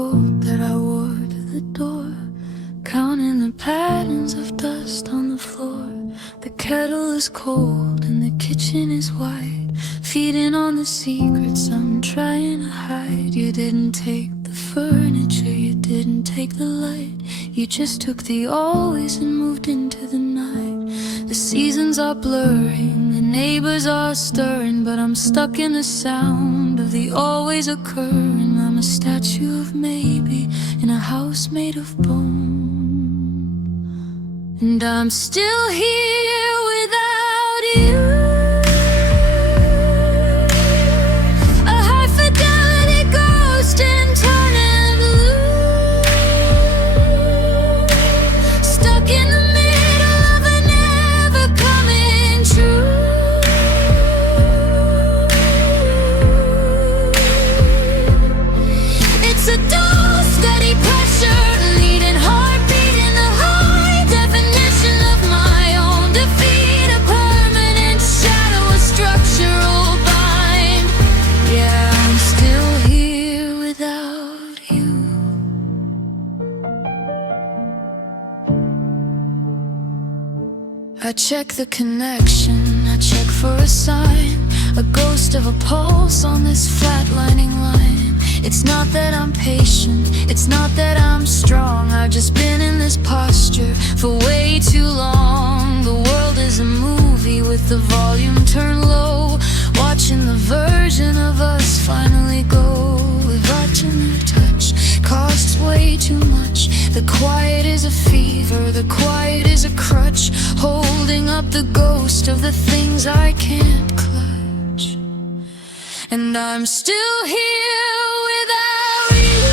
coat that I wore to the door, counting the patterns of dust on the floor. The kettle is cold and the kitchen is white, feeding on the secrets I'm trying to hide. You didn't take the furniture, you didn't take the light, you just took the always and moved into the night. The seasons are blurring, the neighbors are stirring, but I'm stuck in the sound of the always occurring. I'm a statue of maybe in a house made of bone, and I'm still here without you. I check the connection, I check for a sign, a ghost of a pulse on this flatlining line. It's not that I'm patient, it's not that I'm strong, I've just been in this posture for way too long. The world is a movie with the volume turned low, watching the version of us finally go. Watching their touch costs way too much. The quiet is a fever, the quiet is a crutch, holding up the ghost of the things I can't clutch. And I'm still here without you.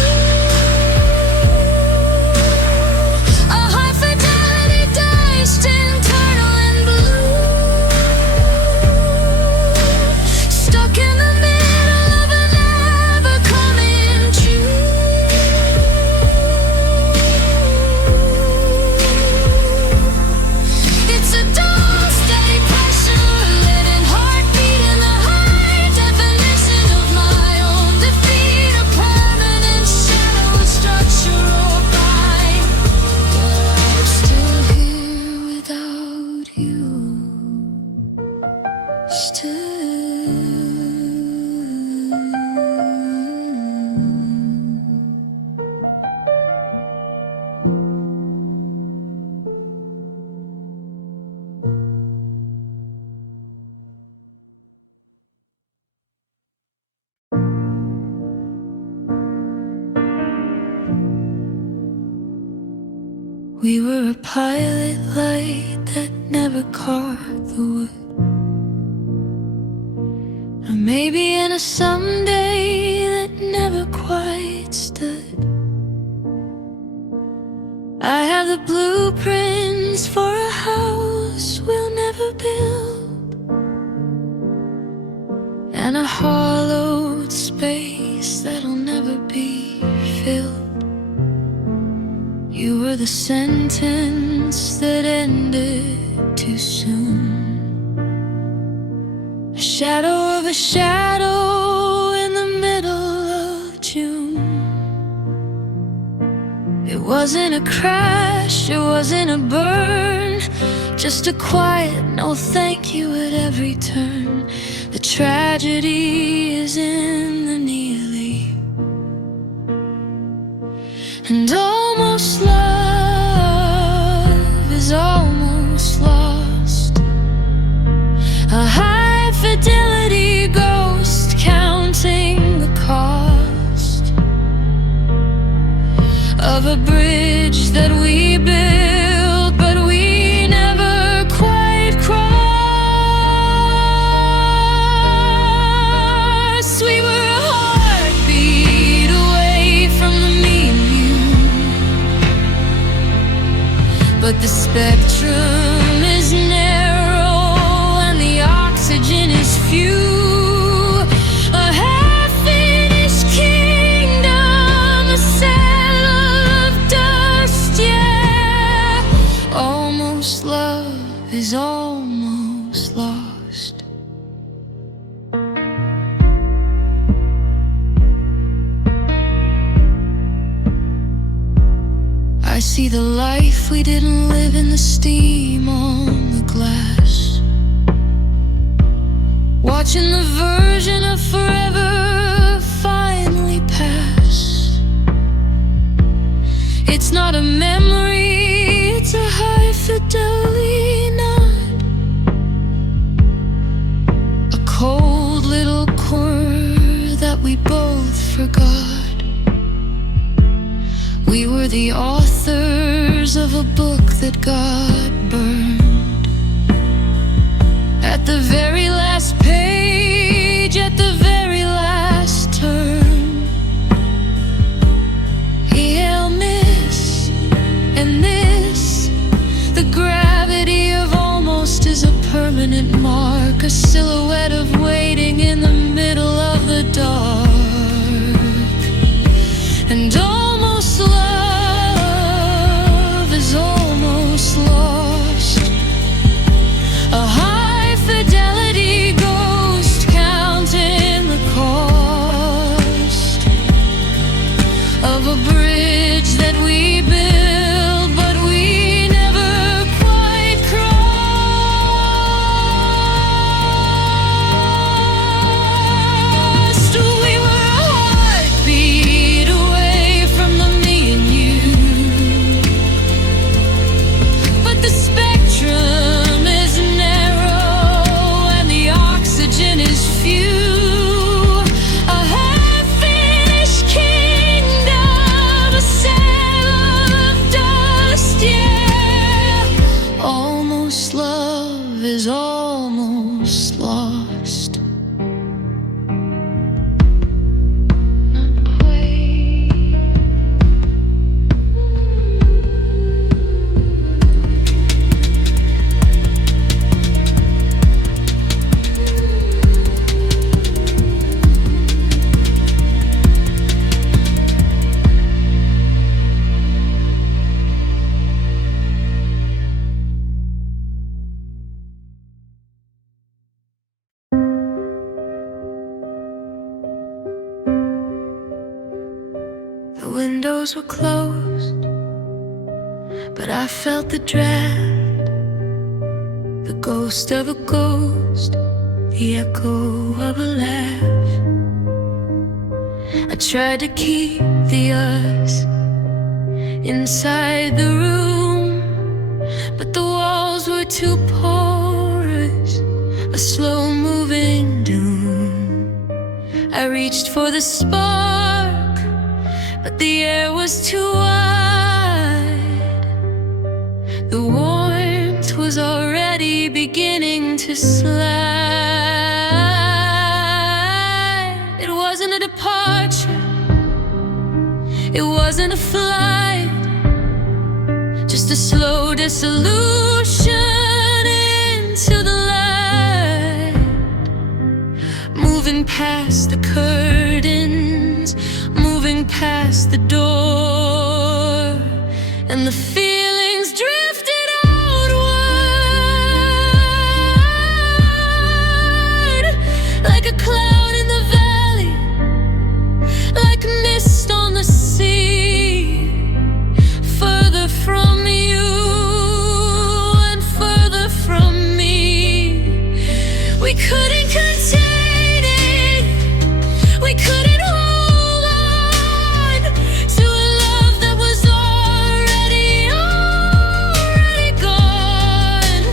A high fidelity diced internal and blue, stuck in the middle of a never coming true. It's a dull, steady pressure, letting heartbeat in the high definition of my own defeat, a permanent shadow, a structural bind. But I'm still here without you. Still. We were a pilot light that never caught the wood, or maybe in a someday that never quite stood. I have the blueprints for a house we'll never build, and a hollowed space that'll never be filled. You were the sentence that ended too soon, a shadow of a shadow in the middle of June. It wasn't a crash, it wasn't a burn, just a quiet no thank you at every turn. The tragedy is in the nearly, and almost love is almost lost. A high fidelity ghost counting the cost of a bridge that we built, but we never quite crossed. We were a heartbeat away from the me and you, but the spectrum is narrow and the oxygen is few. A half-finished kingdom, a cell of dust, yeah. Almost love is almost lost. I see the life we didn't live in the steam on the glass, watching the version of forever finally pass. It's not a memory, it's a high fidelity night, a cold little corner that we both forgot. We were the authors of a book that got burned. At the very last page, at the very last turn, he'll miss, and this, the gravity of almost is a permanent mark, a silhouette of waiting in the middle of the dark. And almost love is almost lost, a high fidelity ghost counting the cost of a bridge that we built but we never quite crossed. We were a heartbeat away from the me and you, but the spectrum is narrow and the oxygen is few. A half-finished kingdom, a sail of dust, yeah. Almost love is almost lost. Not quite. The windows were closed, but I felt the draft, the ghost of a ghost, the echo of a laugh. I tried to keep the us inside the room, but the walls were too porous, a slow-moving doom. I reached for the spark, but the air was too wide. The warmth was already beginning to slide. It wasn't a departure, it wasn't a flight, just a slow dissolution into the light. Moving past the curtains, moving past the door, and the feelings drifted outward, like a cloud in the valley, like mist on the sea, further from you and further from me. We couldn't contain it, we couldn't hold on to a love that was already gone,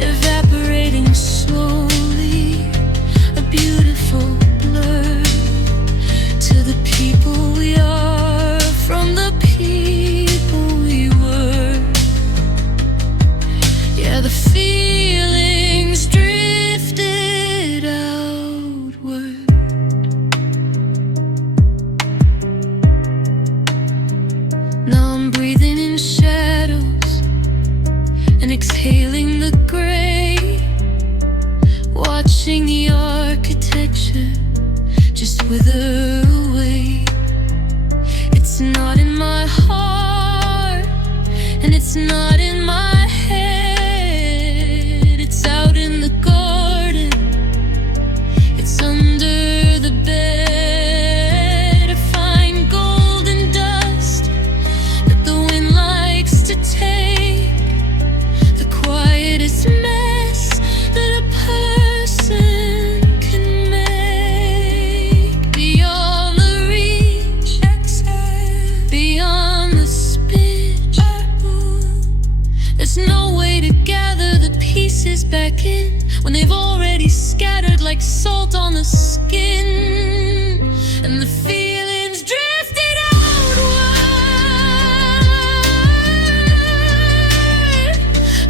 evaporating slowly, a beautiful blur to the people we are from the people we were. Yeah, the feelings drifted outward. Now I'm breathing in shadows and exhaling the gray, watching the architecture just wither away. It's not in my heart, and it's not in my head. It's out in the garden, it's under the bed. A fine golden dust that the faces beckon when they've already scattered like salt on the skin, and the feelings drifted outward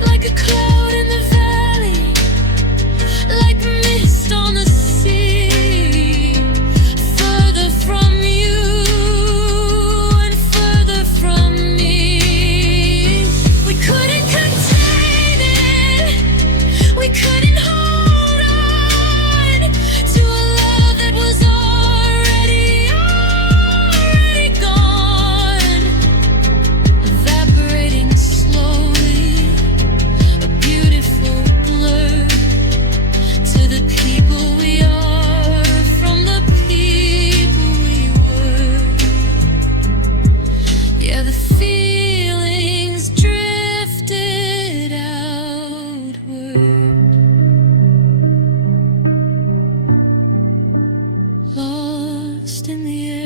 like a cloud in the valley, like mist on the sea, further from you and further from me. We couldn't contain it, we couldn't hold on to a love that was already gone, evaporating slowly, a beautiful blur to the people we are from the people we were. Yeah, the feelings drifted outward, lost in the air.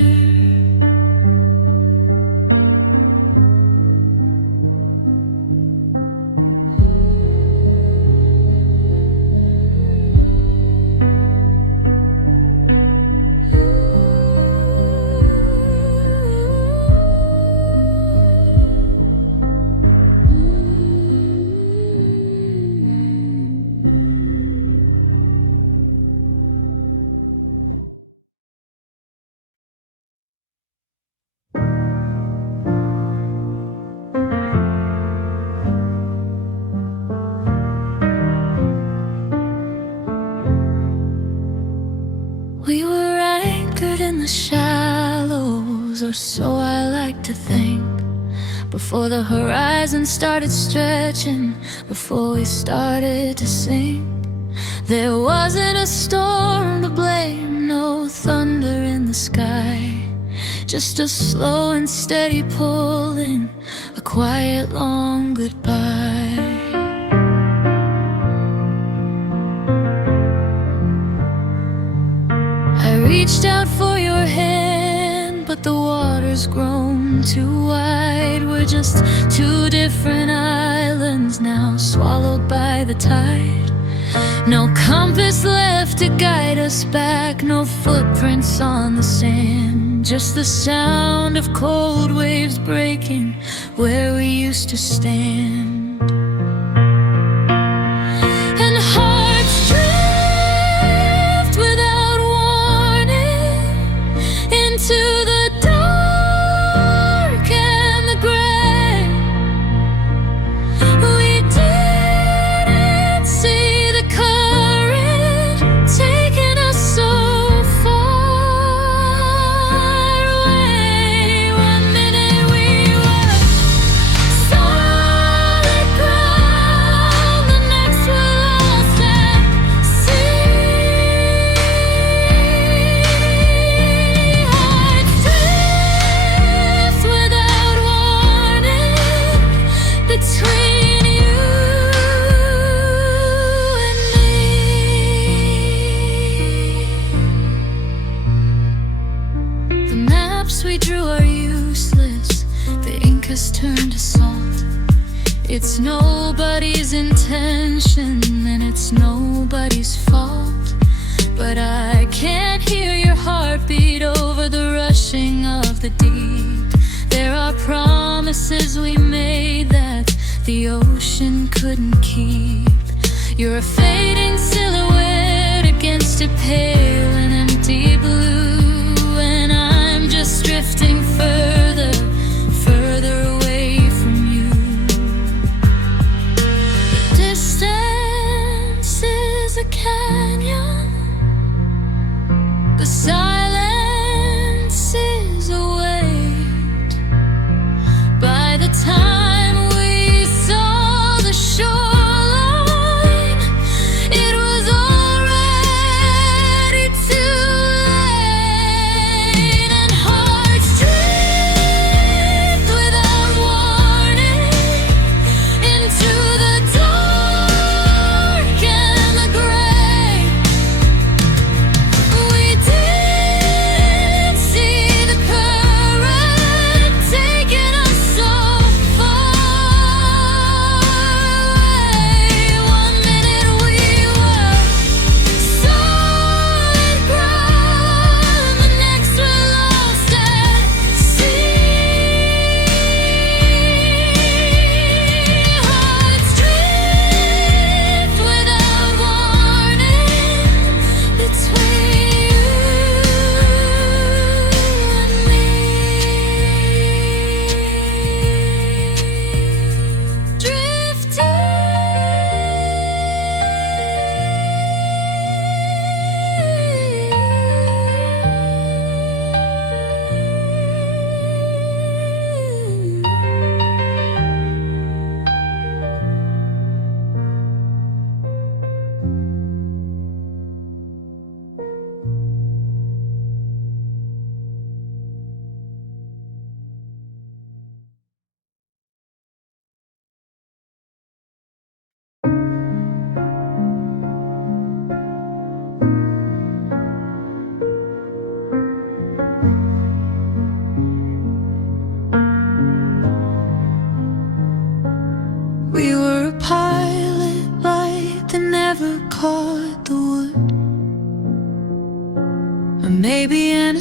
We were anchored in the shallows, or so I like to think, before the horizon started stretching, before we started to sink. There wasn't a storm to blame, no thunder in the sky, just a slow and steady pulling, a quiet long goodbye. I reached out for your hand, but the water's grown too wide. We're just two different islands now, swallowed by the tide. No compass left to guide us back, no footprints on the sand, just the sound of cold waves breaking where we used to stand. And hearts drift without warning into the dark and the gray. We didn't see the current taking us so far away. One minute we were solid ground, the next we're lost at sea. Hearts drift without warning between you and me. The maps we drew are useless, the ink has turned to salt. It's nobody's intention and it's nobody's fault, but I can't hear your heartbeat over the rushing of the deep. There are promises we made that the ocean couldn't keep. You're a fading silhouette against a pale and empty blue, and I'm just drifting further, further away from you. The distance is a canyon, the silence is a weight. By the time we saw the shoreline, it was already too late. And hearts drift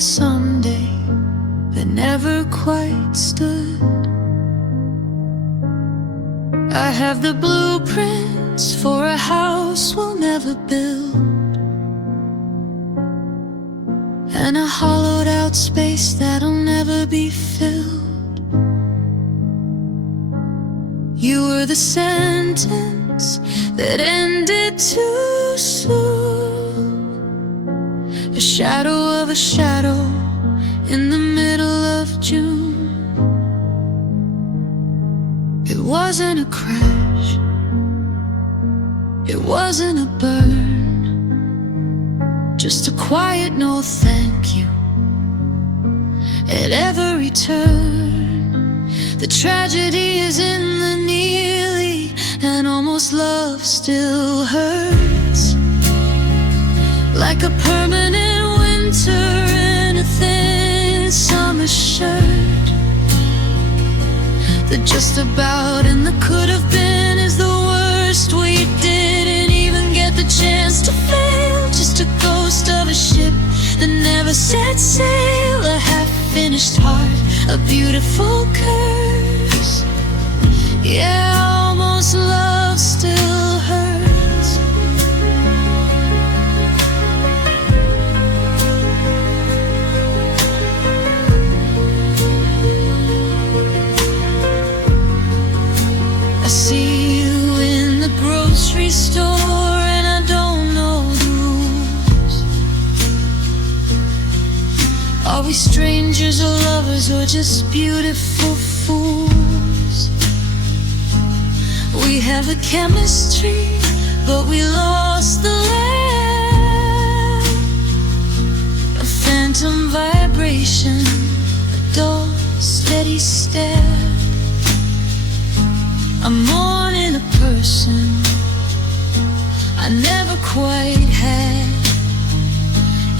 someday that never quite stood. I have the blueprints for a house we'll never build, and a hollowed out space that'll never be filled. You were the sentence that ended too soon, a shadow of a shadow in the middle of June. It wasn't a crash, it wasn't a burn, just a quiet no thank you at every turn. The tragedy is in the nearly, and almost love still hurts, like a permanent winter in a thin summer shirt. The just about and the could have been is the worst. We didn't even get the chance to fail, just a ghost of a ship that never set sail, a half-finished heart, a beautiful curse. Yeah, almost love still hurts. I see you in the grocery store, and I don't know the rules. Are we strangers or lovers or just beautiful fools? We have the chemistry, but we lost the lab. A phantom vibration, a dull, steady stare. I'm mourning a person I never quite had,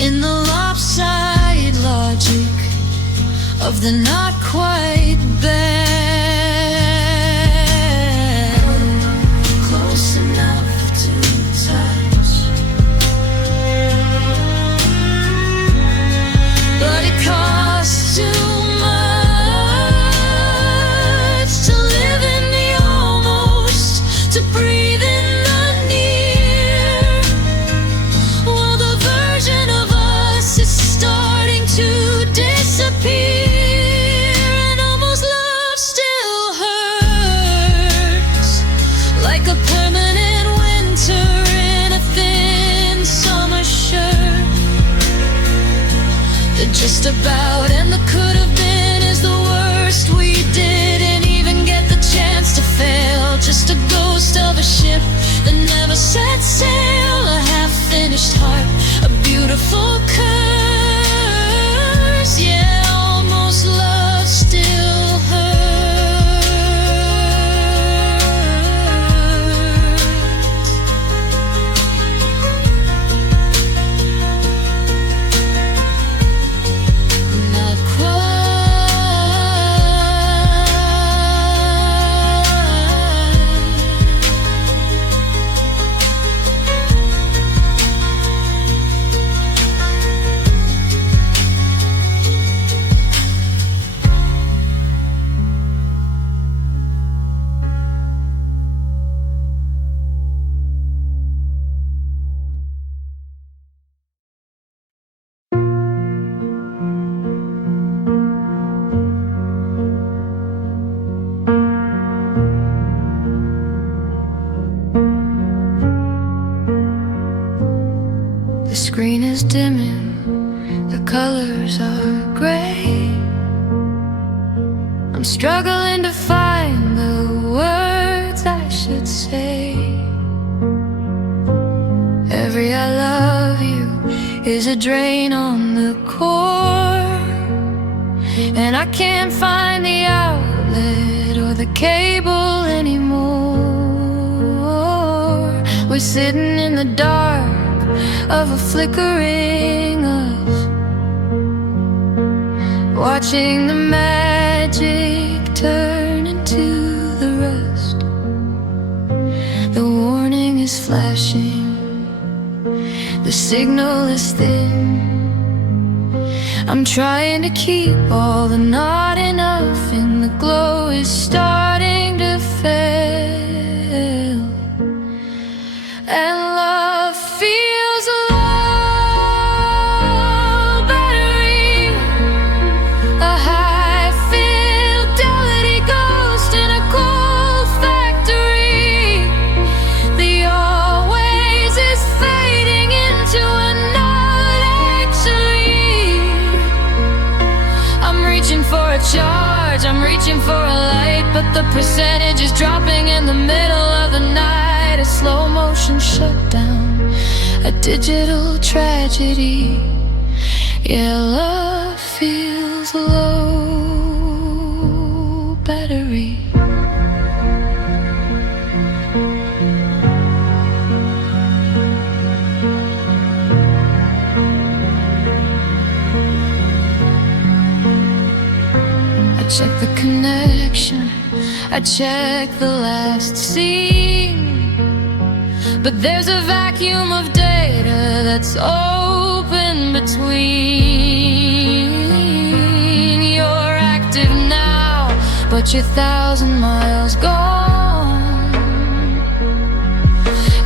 in the lopsided logic of the not quite bad. Close enough to touch, but it costs too much to live in the almost, to breathe in the near. Well, the version of us is starting to disappear, and almost love still hurts, like a permanent winter in a thin summer shirt. The just about and the could have been is the worst. We didn't even get the chance to fail, just a ghost of a ship that never set sail, a half-finished heart, a beautiful curse. Yeah, almost love still hurts. Not The screen is dimming, the colors are gray. I'm struggling to find the words I should say. Every I love you is a drain on the core, and I can't find the outlet or the cable anymore. We're sitting in the dark of a flickering us, watching the magic turn into the rust. The warning is flashing, the signal is thin. I'm trying to keep all the not enough, and the glow is starting to fail. And love feels low battery, a high fidelity ghost in a cold factory. The always is fading into a not actually. I'm reaching for a charge, I'm reaching for a light, but the percentage is dropping in the middle of the night. A slow motion shutdown, a digital tragedy. Yeah, love feels low battery. I check the connection, I check the last scene, but there's a vacuum of data that's open between. You're active now, but you're 1,000 miles gone.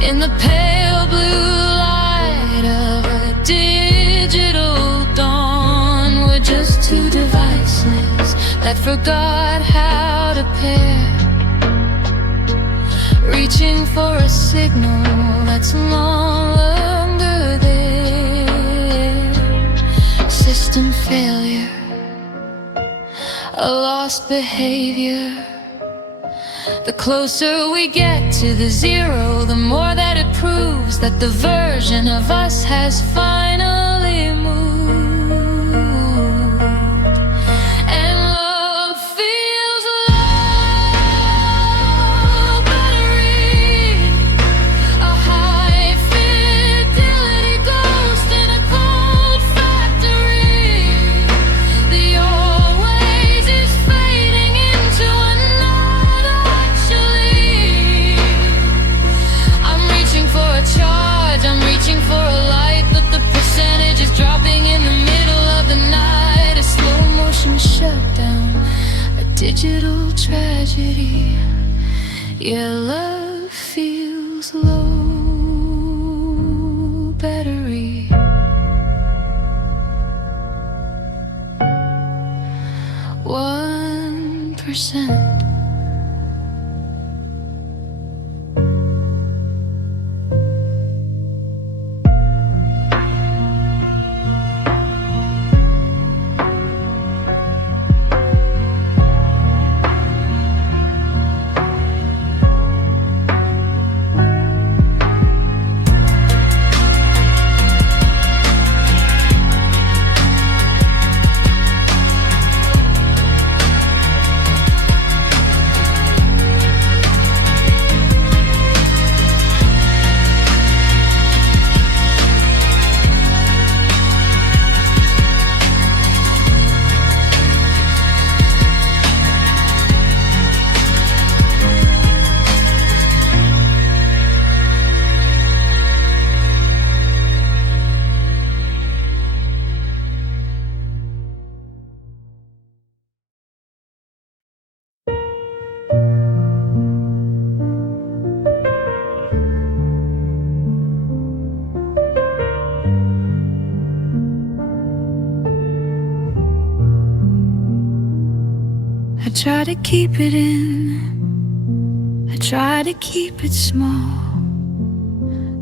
In the pale blue light of a digital dawn, we're just two devices that forgot how to pair, reaching for a signal that's no longer there. System failure, a lost behavior. The closer we get to the zero, the more that it proves that the version of us has finally moved. Digital tragedy. Yeah, love feels low battery. One percent. I try to keep it in, I try to keep it small,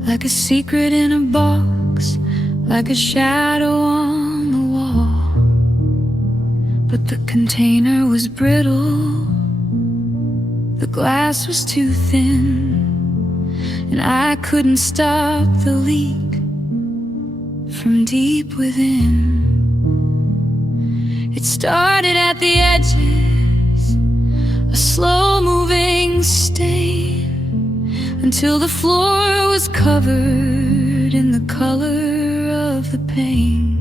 like a secret in a box, like a shadow on the wall. But the container was brittle, the glass was too thin, and I couldn't stop the leak from deep within. It started at the edges, a slow-moving stain, until the floor was covered in the color of the pain.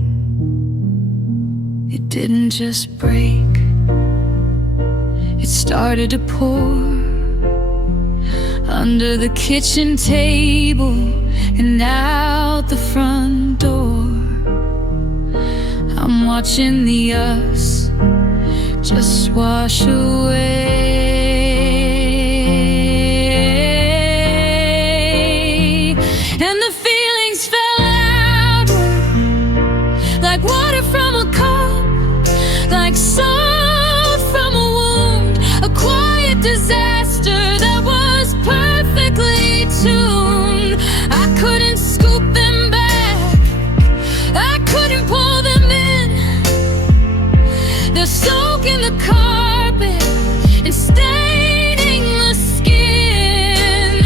It didn't just break, it started to pour under the kitchen table and out the front door. I I'm watching the us just wash away, and the feelings fell outward like water from a cup, like salt from a wound, a quiet disaster that was perfectly tuned. I couldn't scoop them back, I couldn't pull them in. They're soaking the carpet and staining the skin.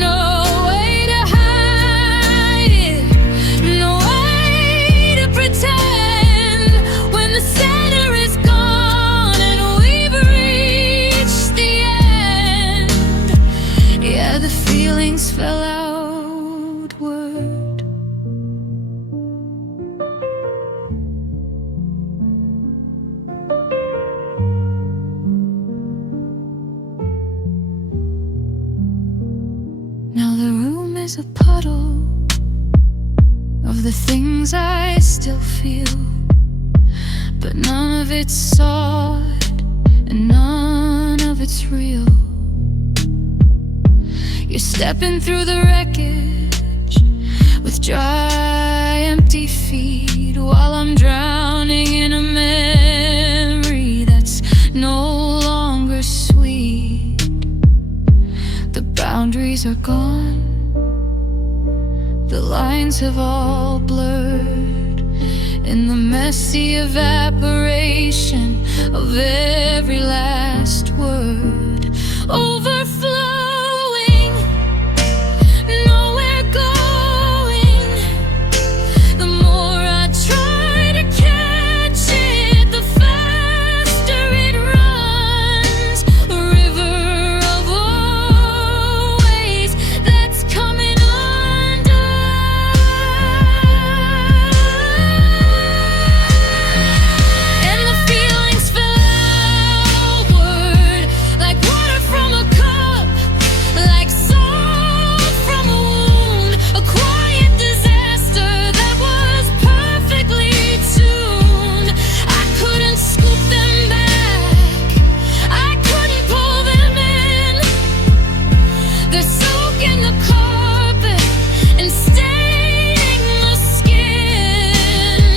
No way to hide it, no way to pretend, when the center is gone and we've reached the end. Yeah, the feelings fell outward. Now the room is a puddle of the things I still feel, but none of it's solid and none of it's real. You're stepping through the wreckage with dry, empty feet, while I'm drowning in a memory that's no longer sweet. The boundaries are gone, the lines have all blurred in the messy evaporation of every last word. Overflowing, nowhere going. The more I try to catch it, the faster it runs. A river of always that's coming undone. And the feelings fell outward like water from a cup, like salt from a wound, a quiet disaster that was perfectly tuned. I couldn't scoop them back, I couldn't pull them in. They're soaking the carpet and staining the skin.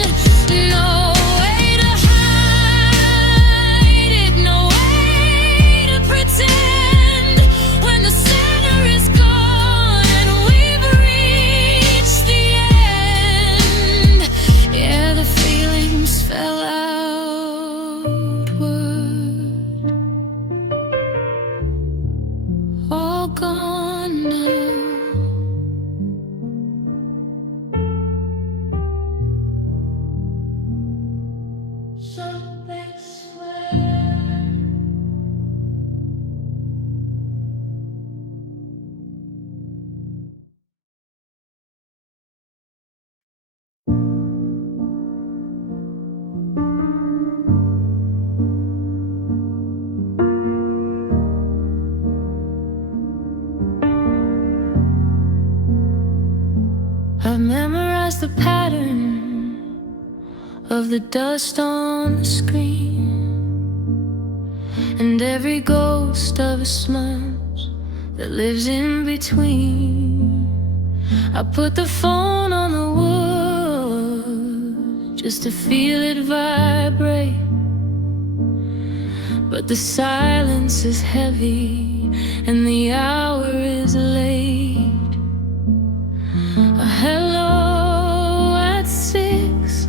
No way to hide it, no way to pretend, when the center is gone and we've reached the end. Yeah, the feelings fell outward, all gone now. Something swear. I've memorized the pattern of the dust on the screen, and every ghost of a slums that lives in between. I put the phone on the wood just to feel it vibrate, but the silence is heavy and the hour is late. A hello at 6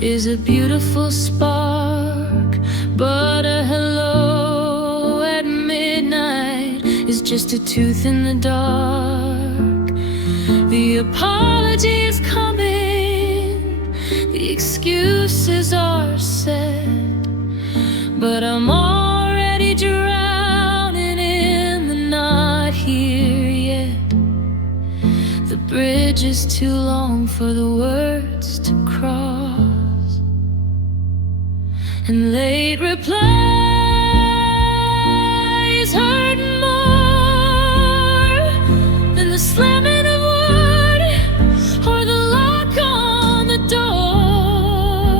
is a beautiful spark, but a hello at midnight is just a tooth in the dark. The apology is coming, the excuses are said, but I'm already drowning in the not here yet. The bridge is too long for the words to cross, and late replies hurt more than the slamming of wood or the lock on the door.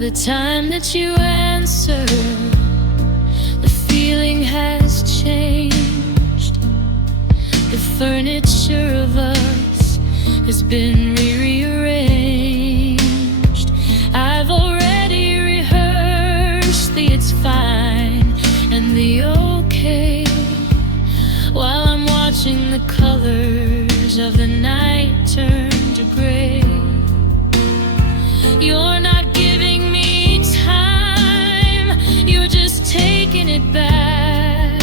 the time that you answer, the feeling has changed. The furniture of us has been rearranged. I've already rehearsed the it's fine and the okay, while I'm watching the colors of the night turn to gray. You're not giving me time, you're just taking it back,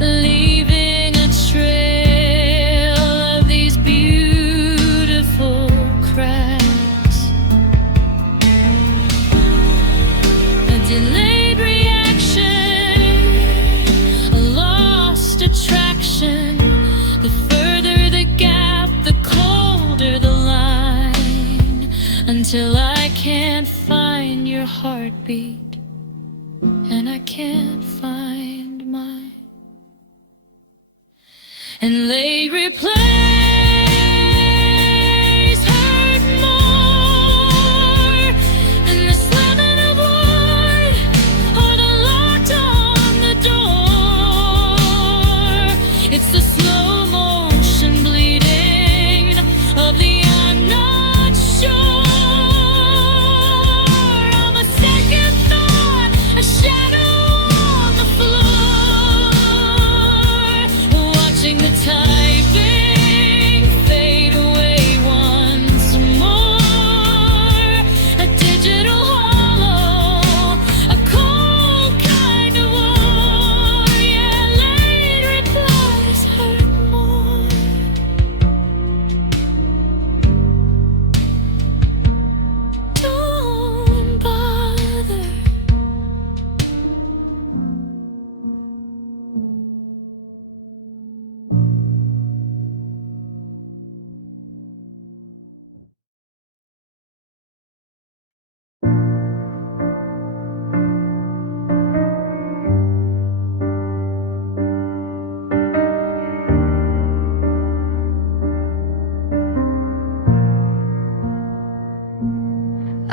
leaving a trail of these beautiful cracks. A delayed reaction, a lost attraction. The further the gap, the colder the line, until I can't find your heartbeat, and I can't find mine. And late replays hurt more than the slamming of wood or the locked on the door. It's the slow motion bleeding of the I'm not sure.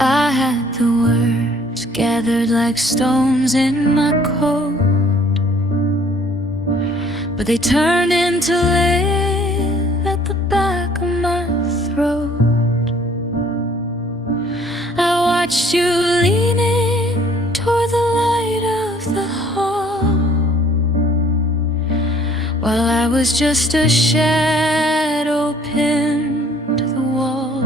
I had the words gathered like stones in my coat, but they turned into lead at the back of my throat. I watched you leaning toward the light of the hall, while I was just a shadow pinned to the wall.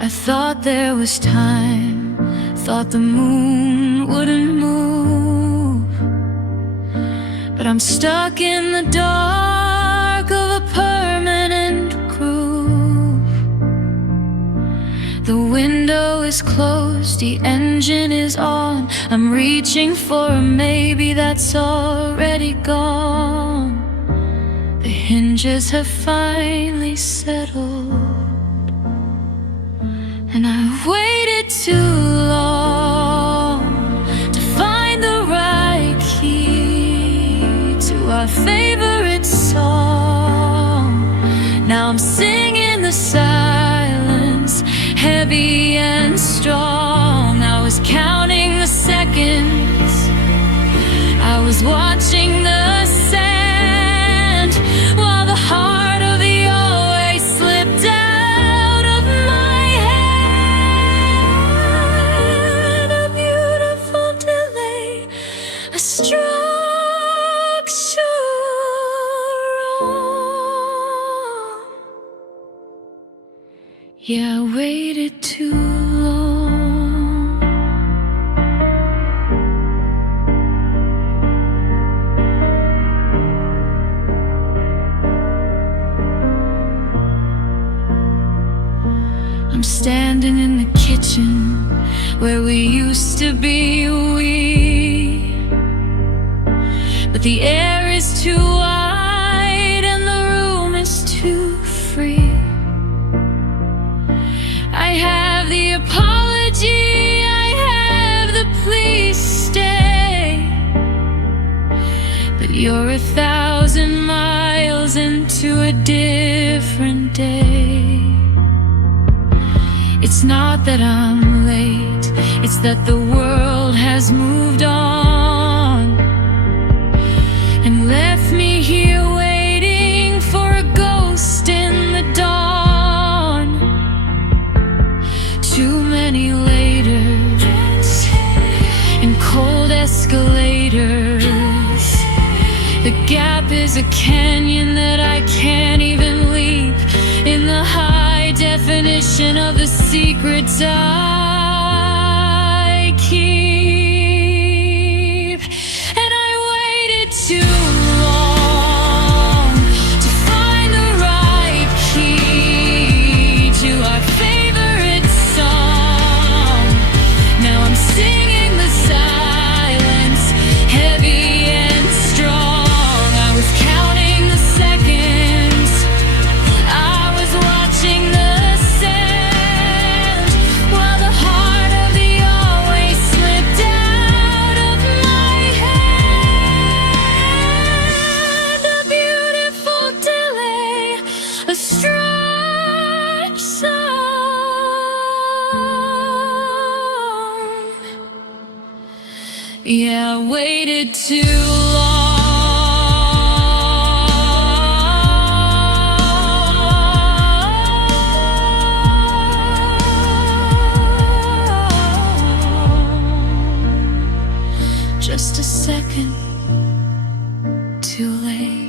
I thought there was time, thought the moon wouldn't move, but I'm stuck in the dark of a permanent groove. The window is closed, the engine is on. I'm reaching for a maybe that's already gone. The hinges have finally settled, and I've waited too long to find the right key to our favorite song. Now I'm singing the silence, heavy and strong. I was counting the seconds, I was watching the sand, while the heart of the always slipped out of my hand. A beautiful delay, a structure wrong. Yeah, I waited too long. I'm standing in the kitchen where we used to be, but the air is too wide and the room is too free. I have the apology, I have the please stay, but you're 1,000 miles into a different day. It's not that I'm late, it's that the world has moved on and left me here waiting for a ghost in the dawn. Too many laters and cold escalators. The gap is a canyon that I can't even leap. In the high definition of the secrets I keep. And I waited too long to find the right key to our favorite song. Now I'm singing the silence, heavy and strong. I was counting the seconds, I was watching the sand, while the heart of the always slipped out of my hand. A beautiful delay, a strange song. Yeah, I waited too long. Just a second too late.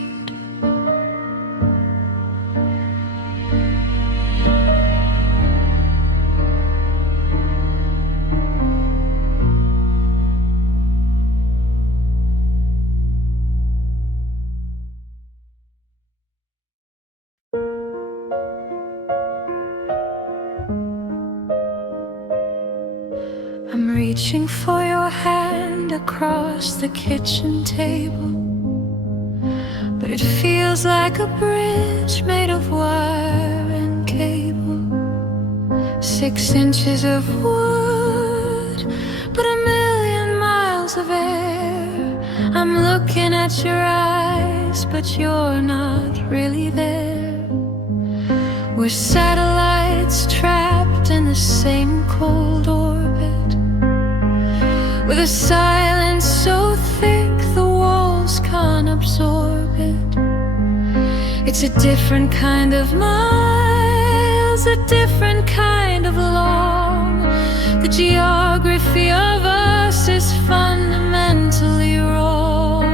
I'm reaching for your hand across the kitchen table, but it feels like a bridge made of wire and cable. 6 inches of wood, but a million miles of air. I'm looking at your eyes, but you're not really there. We're satellites trapped in the same cold orbit, with a silence so thick the walls can't absorb it. It's a different kind of miles, a different kind of long. The geography of us is fundamentally wrong.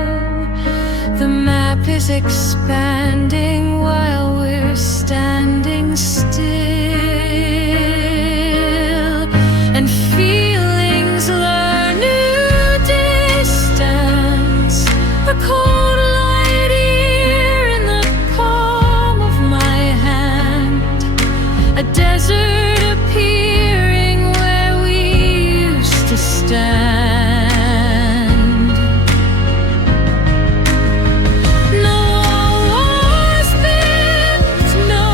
The map is expanding while we're standing still, and feelings learn new distance. A cold light here in the palm of my hand, a desert appearing where we used to stand. No wall was built, no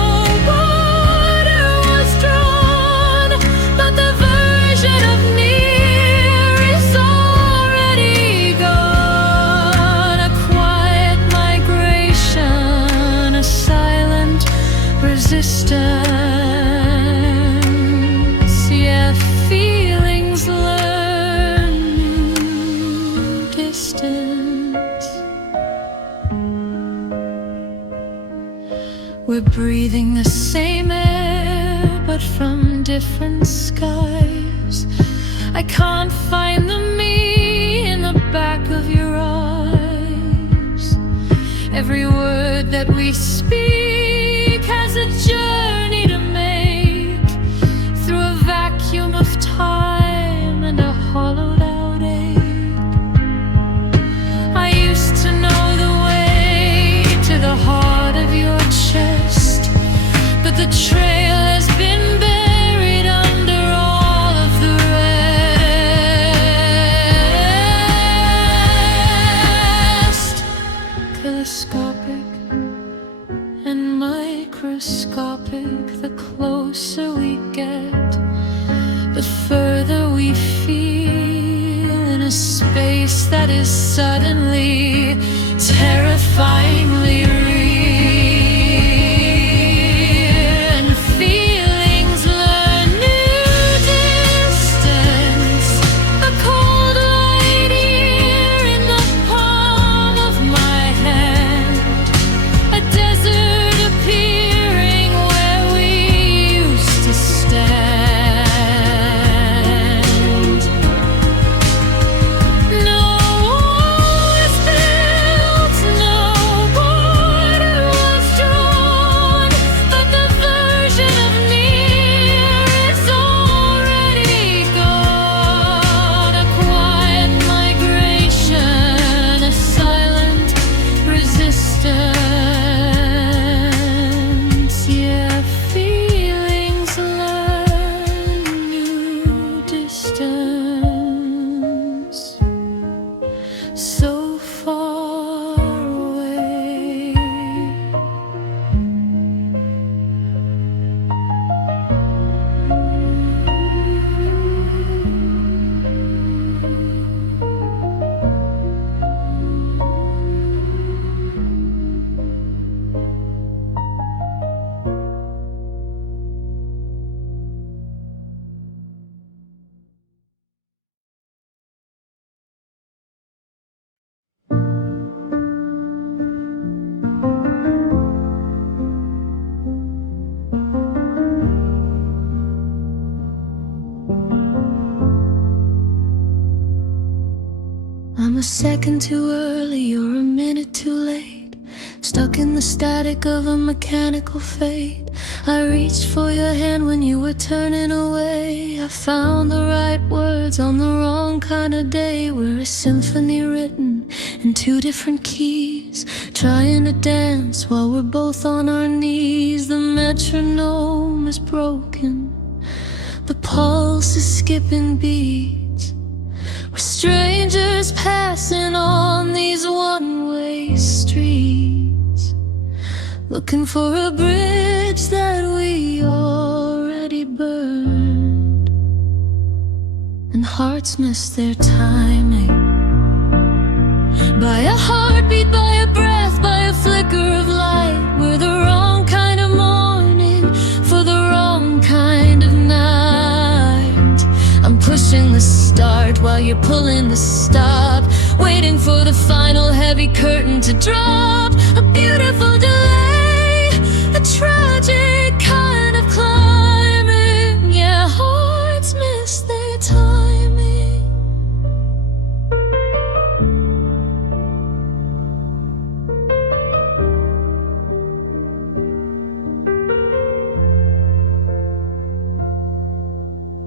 border was drawn, but the version of near is already gone. A quiet migration, a silent resistance. Yeah, feelings learn new distance. We're breathing the same air, but from different skies. I can't find the me in the back of your eyes. Every word that we speak has a journey to make, through a vacuum of time and a hollowed out ache. I used to know the way to the heart of your chest, but the trail has been buried under all of the rest. Telescopic and microscopic, the closer we get, the further we feel, in a space that is suddenly terrifyingly real. And feelings learn new a second too early or a minute too late, stuck in the static of a mechanical fate. I reached for your hand when you were turning away. I found the right words on the wrong kind of day. We're a symphony written in two different keys, trying to dance while we're both on our knees. The metronome is broken, the pulse is skipping beats. We're strangers passing on these one-way streets, looking for a bridge that we already burned. And hearts miss their timing, by a heartbeat, by a breath, by a flicker of light. We're the wrong kind of morning for the wrong kind of night. I'm pushing the start while you're pulling the stop, waiting for the final heavy curtain to drop. A beautiful delay, a tragic kind of climbing. Yeah, hearts miss their timing.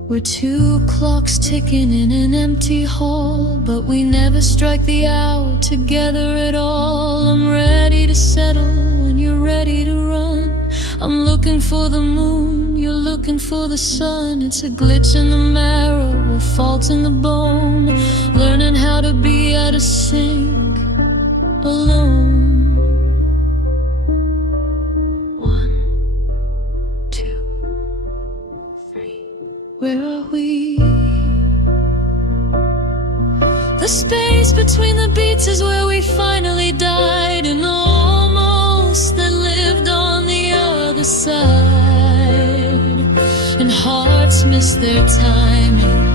We're two clocks ticking in an empty hall, but we never strike the hour together at all. I'm ready to settle when you're ready to run. I'm looking for the moon, you're looking for the sun. It's a glitch in the marrow, a fault in the bone, learning how to be out of sync alone. Where are we? The space between the beats is where we finally died, and the almost that lived on the other side. And hearts miss their timing,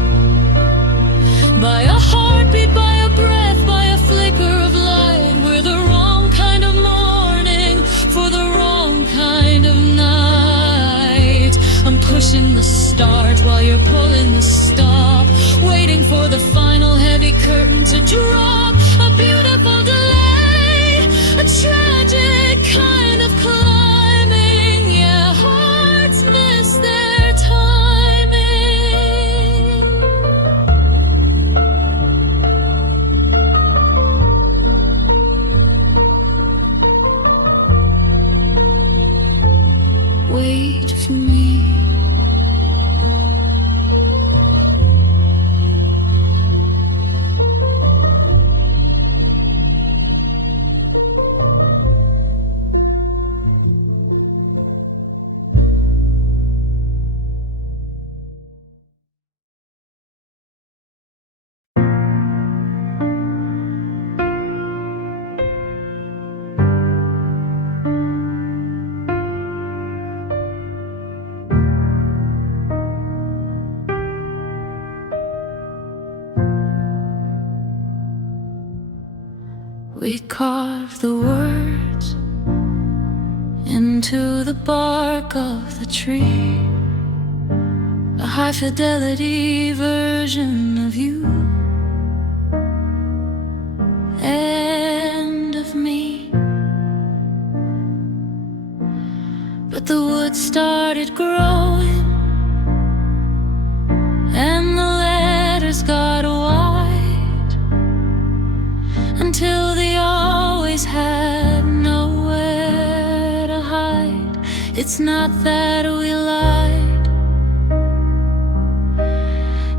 by a heartbeat, by a breath, by a flicker of light. We're the wrong kind of morning for the wrong kind of night. I'm pushing the start while you're pulling the stop, waiting for the final heavy curtain to drop. A beautiful delay, a tragic kind of climbing. Yeah, hearts miss their timing. Wait for me. We carve the words into the bark of the tree, a high fidelity version of you and of me. But the wood started growing and the letters got wide, until they always had nowhere to hide. It's not that we lied,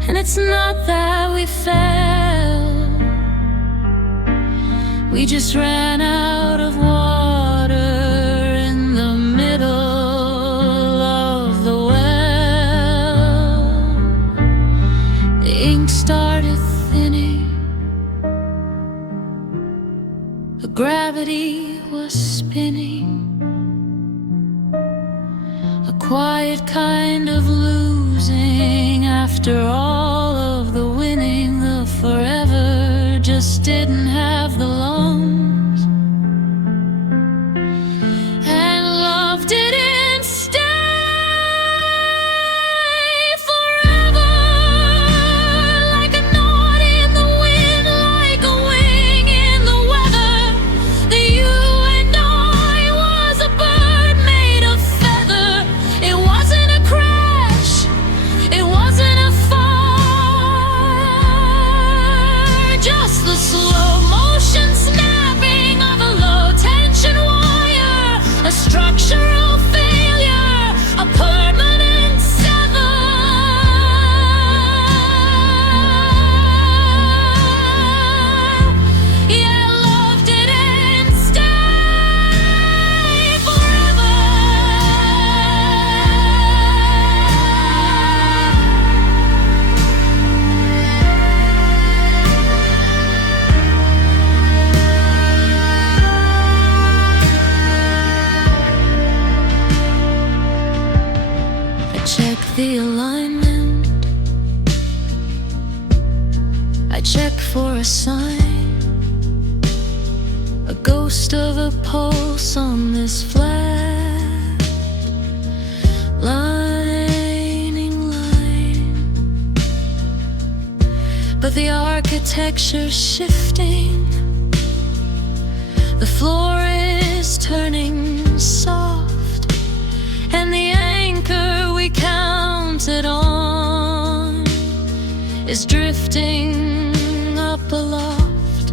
and it's not that we fell. We just ran out of water in the middle of the well. The ink started thinning, the gravity was spinning, a quiet kind of losing. After all of the winning, the forever just didn't have the lungs, and love didn't stay forever. Like a knot in the wind, like a wind the alignment. I check for a sign, a ghost of a pulse on this flat lining line. But the architecture's shifting, the floor is turning soft, and the anchor we counted on is drifting up aloft.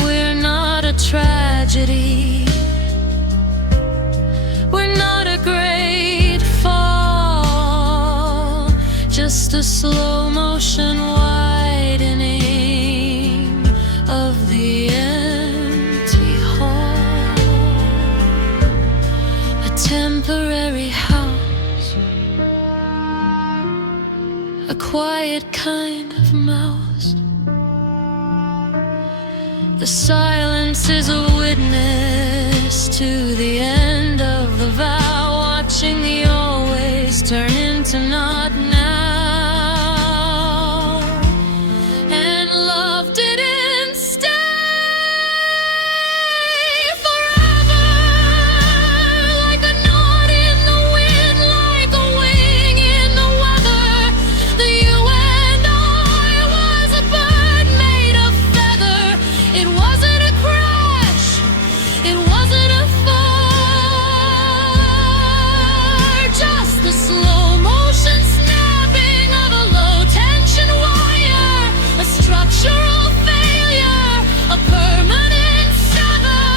We're not a tragedy, we're not a great fall, just a slow motion widening of the empty hall. A temporary house, a quiet kind of mouse. The silence is a witness to the end of the vow, watching the always turn into not now. And love didn't stay forever, like a knot in the wind, like a wing in the weather. The you and I was a bird made of feather. It wasn't a crash, it wasn't a fire, just a slow motion snapping of a low tension wire, a structural failure, a permanent sever.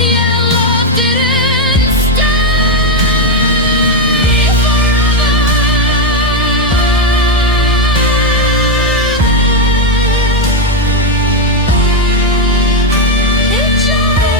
Yeah, love didn't stay forever. It just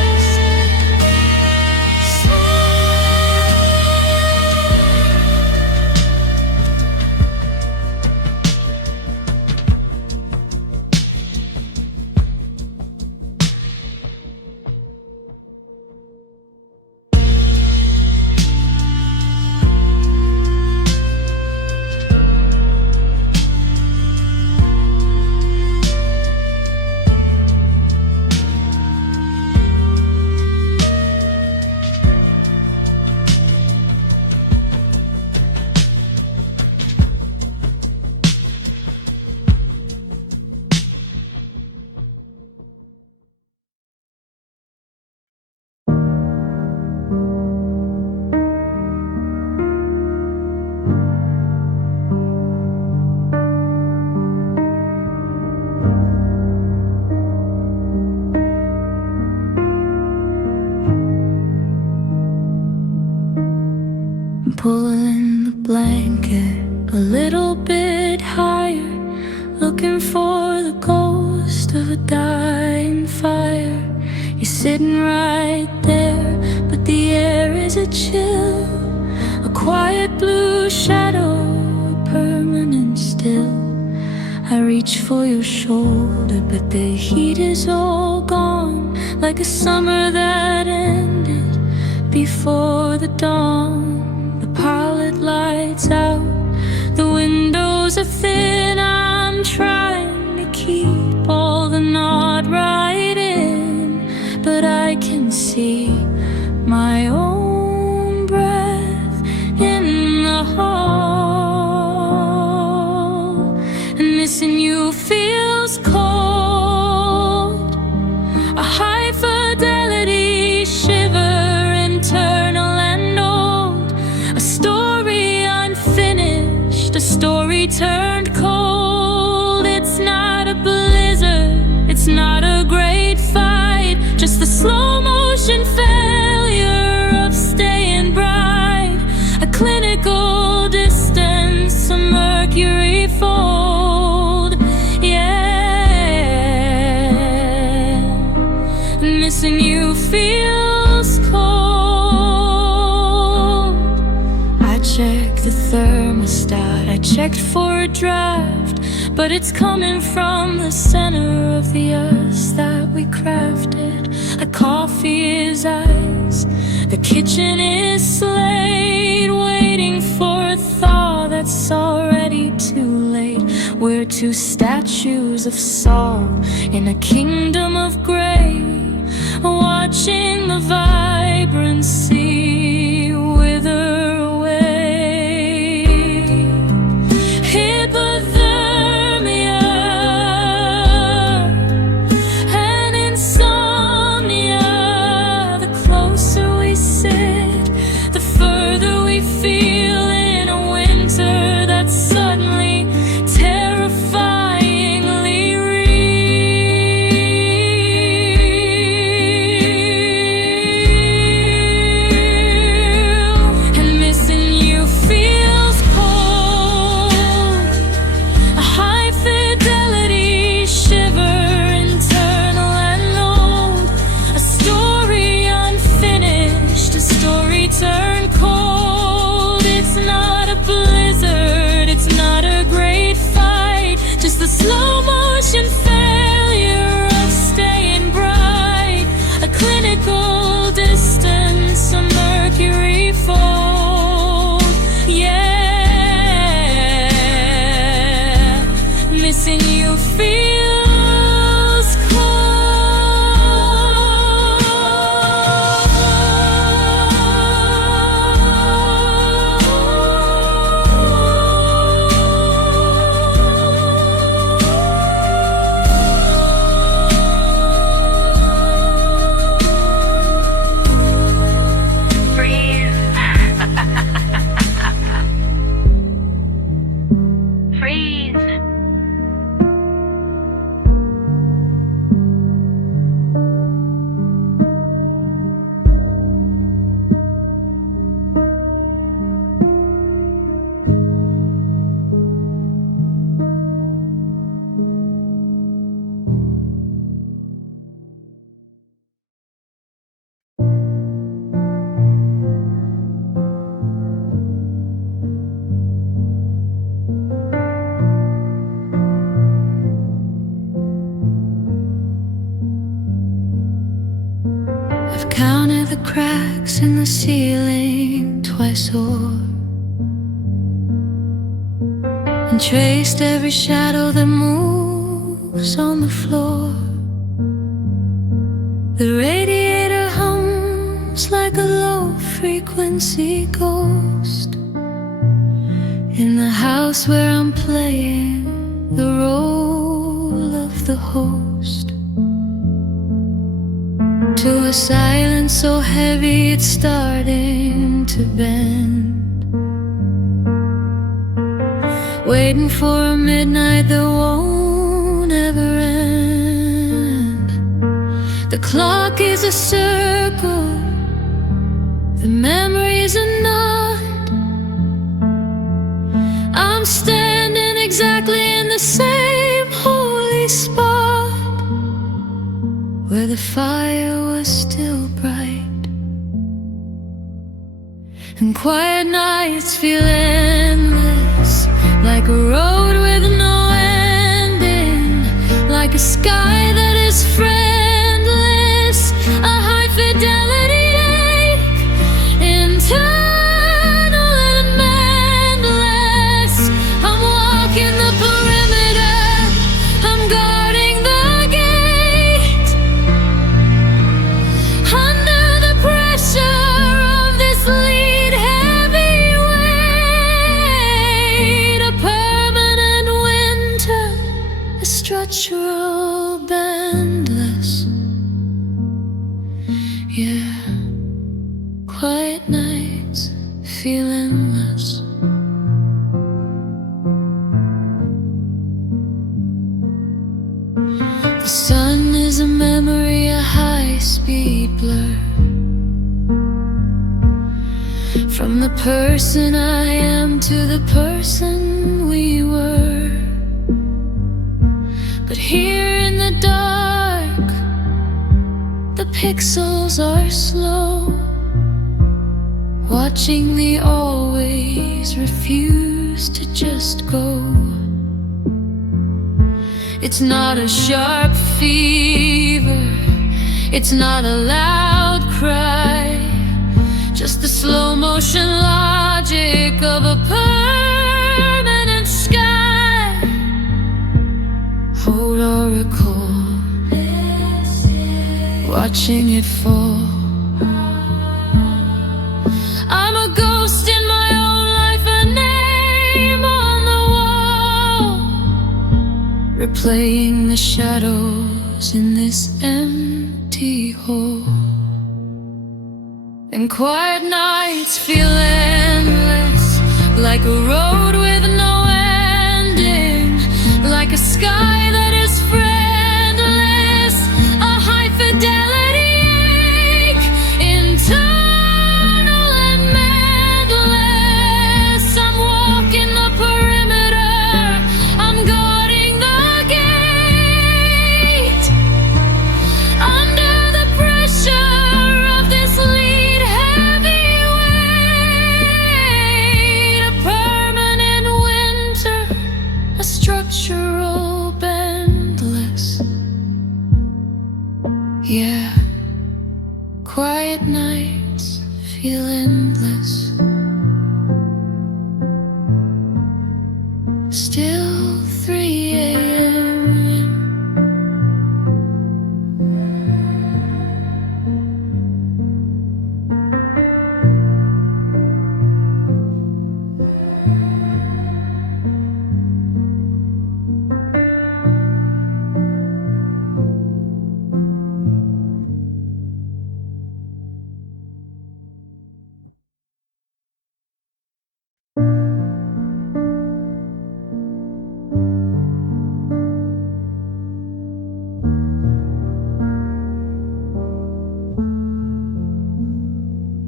pulling the blanket a little bit higher, looking for the ghost of a dying fire. You're sitting right there, but the air is a chill, a quiet blue shadow, permanent still. I reach for your shoulder, but the heat is all gone, like a summer that ended before the dawn. The pilot lights out, the windows are thin. I'm trying to keep all the knot right in, but I can see my own breath in the hall. And missing you feels cold, a high fidelity shiver, internal and old, a story unfinished, a story turned cold. It's not a blizzard, it's not a great fight, just the slow motion failure of staying bright, a clinical distance, a mercury fold. Yeah, missing you feels cold. I check the thermostat, I checked for a draft, but it's coming from the center of the us that we crafted. A coffee is ice, the kitchen is slate, waiting for a thaw that's already too late. We're two statues of salt in a kingdom of gray, watching the vibrancy wither away. Hypothermia and insomnia, the closer we sit, the further we feel in a winter that's suddenly terrifyingly real. And missing you feels cold, a high fidelity shiver, internal and old, a story unfinished, a story turned cold. It's not a blizzard, it's not a great fight, just the slow motion failure of staying bright, a clinical distance, a mercury fold. Yeah, missing you feels freeze. Freeze. I've counted the cracks in the ceiling twice o'er, and traced every shadow that moves on the floor. The radiator hums like a low-frequency ghost in the house where I'm playing the role of the host, to a silence so heavy it's starting to bend, waiting for a midnight that won't ever end. The clock is a circle, the memories are not. I'm standing exactly in the same holy spot where the fire was still bright, and quiet nights feel endless, like a road with no ending, like a sky that is friendless, a high fidelity ache, internal and endless. I'm walking the perimeter, I'm guarding the gate, under the pressure of this lead heavy weight, a permanent winter, a structural bandless. Yeah, quiet nights feel endless. The sun is a memory, a high-speed blur, from the person I am to the person we were. But here in the dark, the pixels are slow, watching the always refuse to just go. It's not a sharp fever, It's not a loud cry, just the slow motion logic of a permanent sky. Hold or recall, watching it fall. I'm a ghost in my own life, a name on the wall, replaying the shadows in this empty hole. And quiet nights feel endless, like a road with no ending, like a sky that is friendless, a high fidelity ache, internal and endless. I'm walking the perimeter, I'm guarding the gate, under the pressure of this lead heavy weight. A permanent winter, a structural bendless. Yeah, quiet nights feel endless. Still 3 a.m.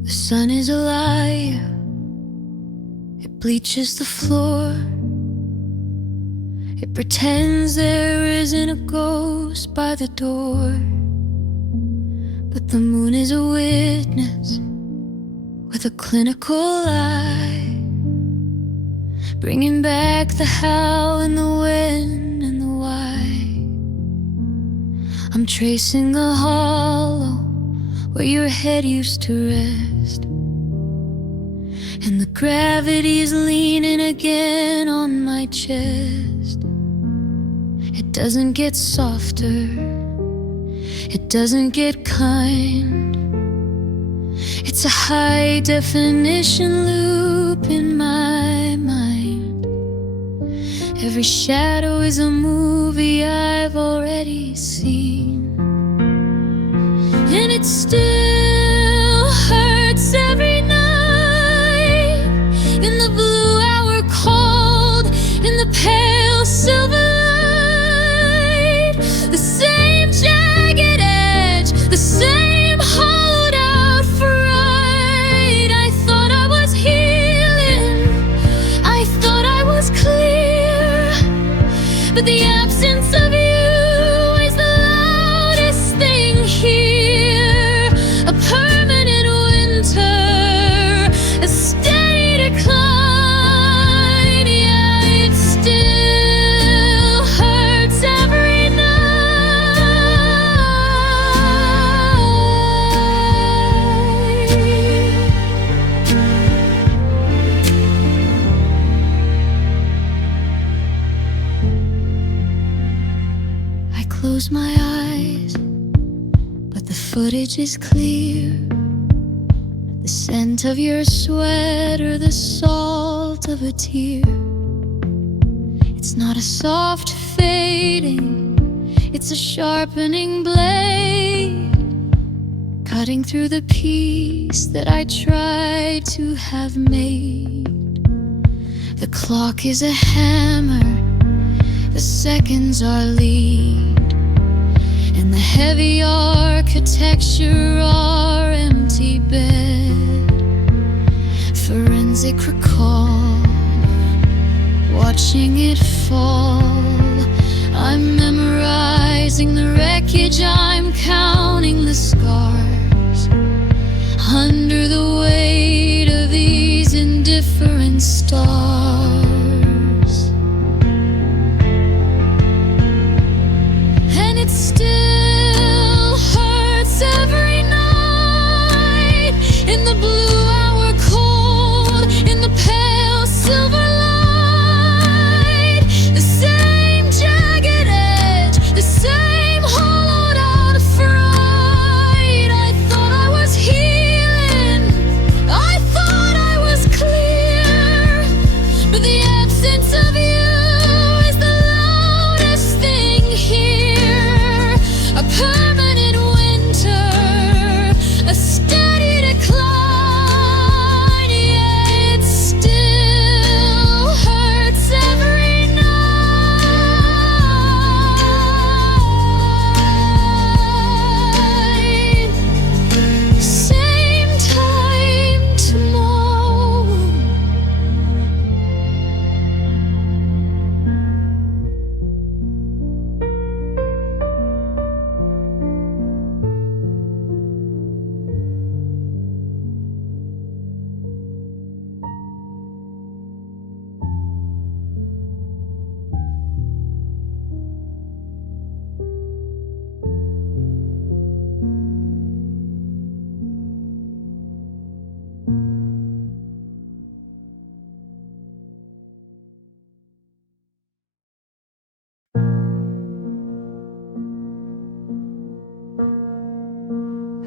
The sun is a liar, it bleaches the floor. It pretends there isn't a ghost by the door. But the moon is a witness with a clinical eye, bringing back the how and the when and the why. I'm tracing the hollow where your head used to rest, and the gravity's leaning again on my chest. It doesn't get softer, it doesn't get kind. It's a high definition loop in my mind. Every shadow is a movie I've already seen, and it still hurts every night. In the blue hour cold, in the pale silver light, the same jagged edge, the same hollowed out fright. I thought I was healing, I thought I was clear, but the absence of you is the loudest thing here. A permanent winter, a steady decline. Yeah, it still hurts every night. I close my eyes, but the footage is clear. The scent of your sweater, the salt of a tear. It's not a soft fading, it's a sharpening blade, cutting through the piece that I tried to have made. The clock is a hammer, the seconds are lead, and the heavy architecture our empty bed. Forensic recall, watching it fall. I'm memorizing the wreckage, I'm counting the scars under the weight of these indifferent stars. And it still hurts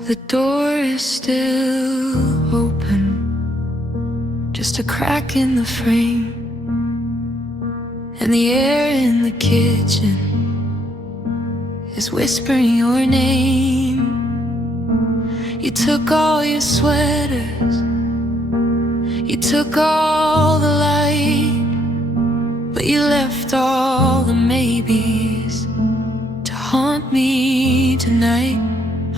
The door is still open, just a crack in the frame, and the air in the kitchen is whispering your name. You took all your sweaters, you took all the light, but you left all the maybes to haunt me tonight.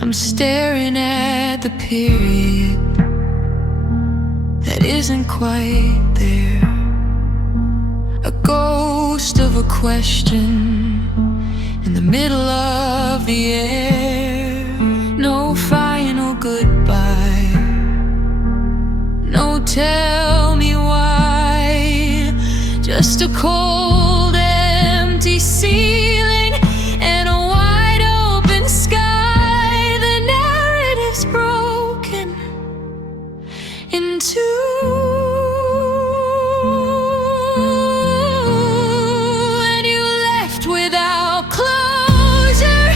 I'm staring at the period that isn't quite there, a ghost of a question in the middle of the air. No final goodbye, no tell me why, just a cold empty ceiling and a wide open sky. The narrative's broken in two, and you left without closure,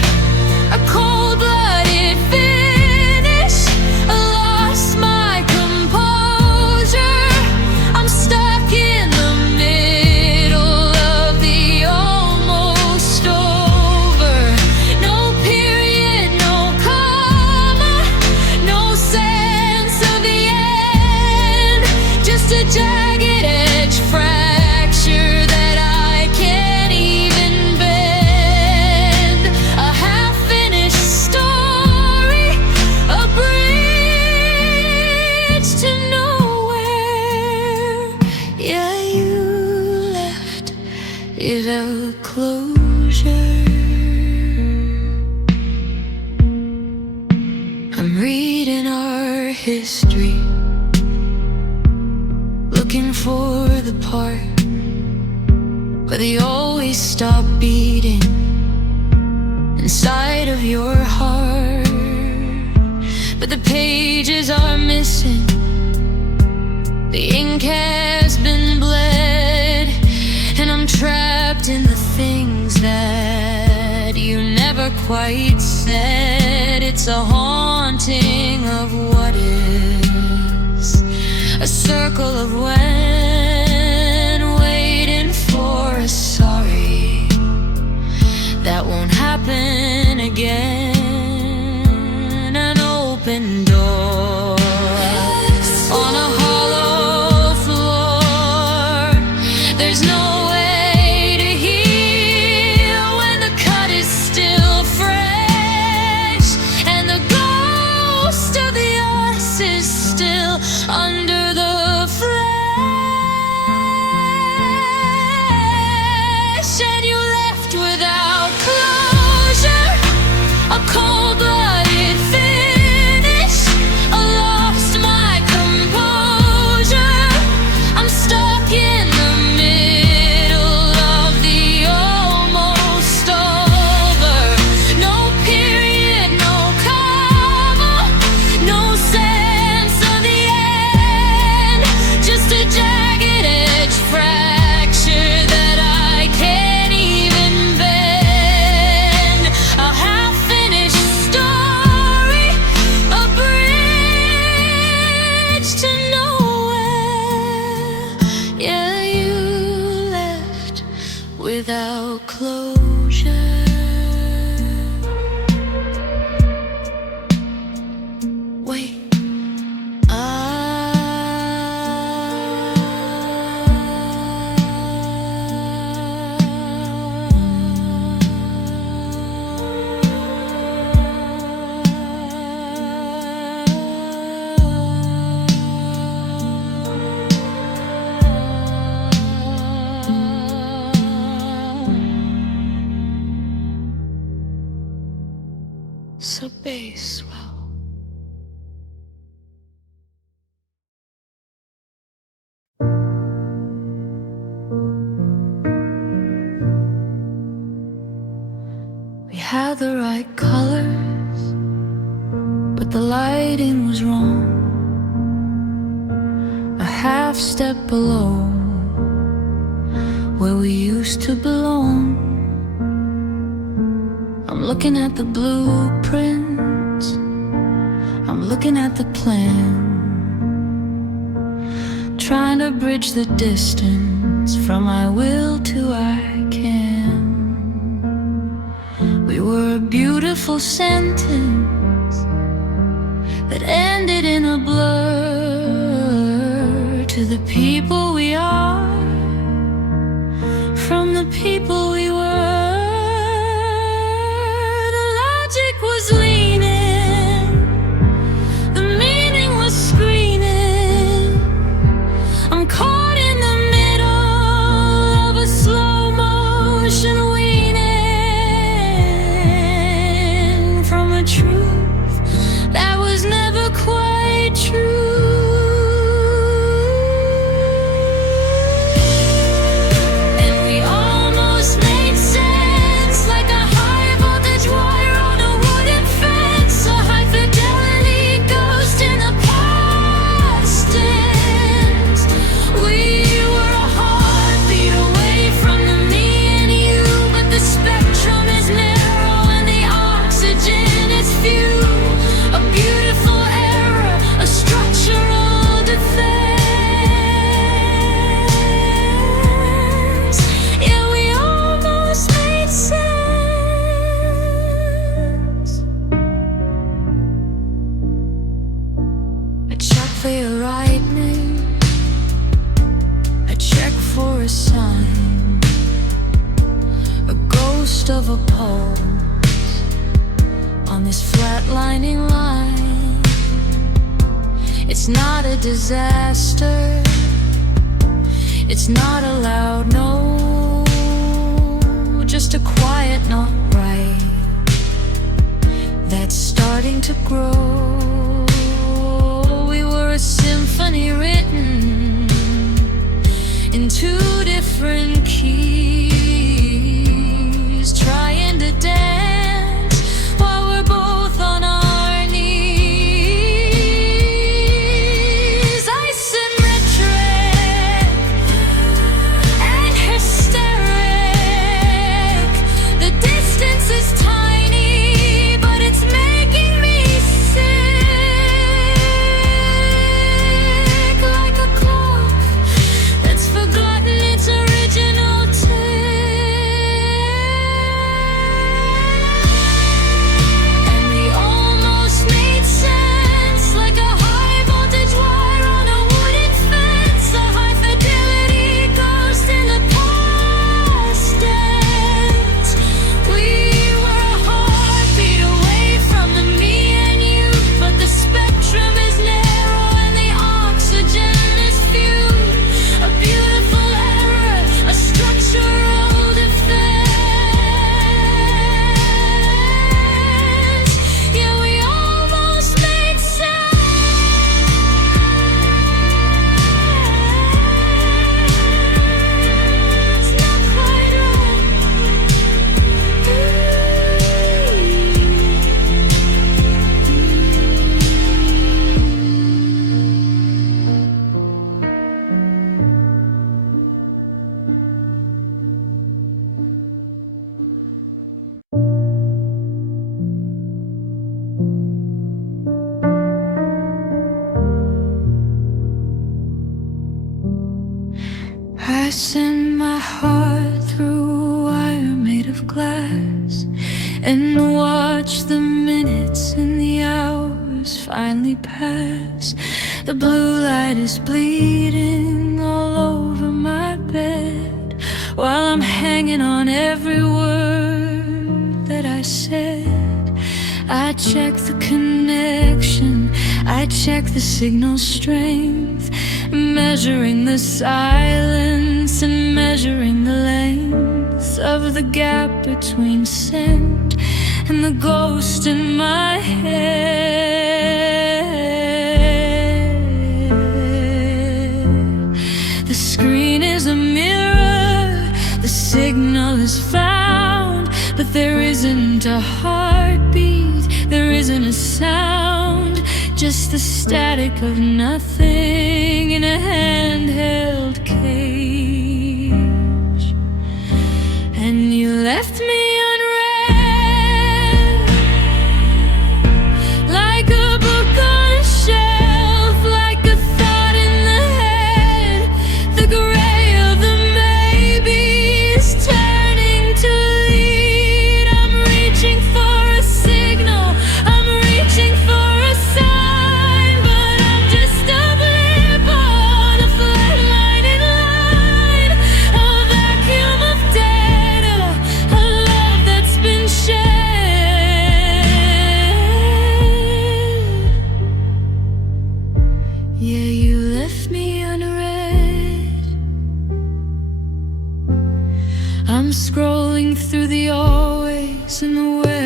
a cold-blooded finish. I lost my composure, I'm stuck in the middle of the almost over. No period, no comma, no sense of the end, just a jagged edge fracture that I can't even bend. A half-finished story, a bridge to nowhere. Yeah, you left without closure. I'm reading our history, looking for the part where they always stop beating inside of your heart. But the pages are missing, the ink has been bled, and I'm trapped in the things that you never quite said. It's a haunting of what is, a circle of when, waiting for a sorry that won't happen again. An open door on a hollow floor. There's no way to heal when the cut is still fresh, and the ghost of the us is still under the flesh. And you left without closure, a cold-blooded finish. I lost my composure, I'm stuck in the middle of the almost over. No period, no comma, no sense of the end, just a jagged edge fracture that I can't even bend. A half-finished story, a bridge to nowhere. Yeah, you left without closure. Wait, so bass, well. We had the right colors, but the lighting was wrong. A half step below where we used to belong. I'm looking at the blueprints I'm looking at the plan, trying to bridge the distance from I will to I can. We were a beautiful sentence that ended in a blur. To the people we are, from the people we were, the logic was leaning, the meaning was screaming. I'm caught in the middle of a slow motion weaning from a truth that was never quite true. For your right name, I check for a sign, a ghost of a pulse on this flatlining line. It's not a disaster, it's not a loud no, just a quiet not right that's starting to grow. A symphony written in two different keys, trying to dance while we're both on our knees. Asymmetric and hysteric, the distance is tiny, but it's making me sick. I send my heart through a wire made of glass and watch the minutes and the hours finally pass. The blue light is bleeding all over my bed while I'm hanging on every word that I said. I check the connection, I check the signal strength, measuring the silence and measuring the length of the gap between scent and the ghost in my head. The screen is a mirror, the signal is found, but there isn't a heartbeat, there isn't a sound, just the static of nothing in a handheld cage. And you left me unread, like a book